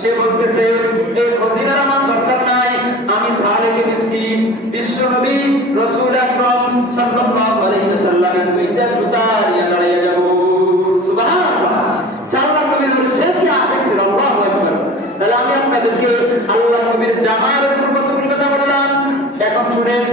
সে বলতেছে এই খজিনার আমার দরকার নাই, আমি সালেকে মিসকিন বিশ্বনবী রাসূল আকরাম সাল্লাল্লাহু আলাইহি ওয়াসাল্লামের দুইটা জুতা নিয়ে দাঁড়িয়ে যাব। সুবহানাল্লাহ। সাল্লাল্লাহু নবীর সে কি আশিক ছিল। আল্লাহু আকবার। তাহলে আমি আপনাদেরকে আল্লাহ নবীর জামালের উপর কতগুলো কথা বললাম, এখন শুনেন